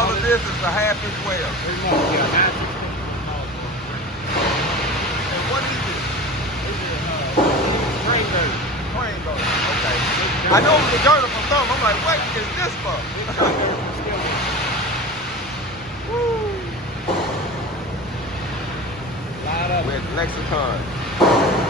all of this is a half inch well. Pretty much, yeah, half inch. And what is it? Crane girder. Crane girder. Okay. I know it was a girder for some. I'm like, what is this for? Light up. With Lexicon.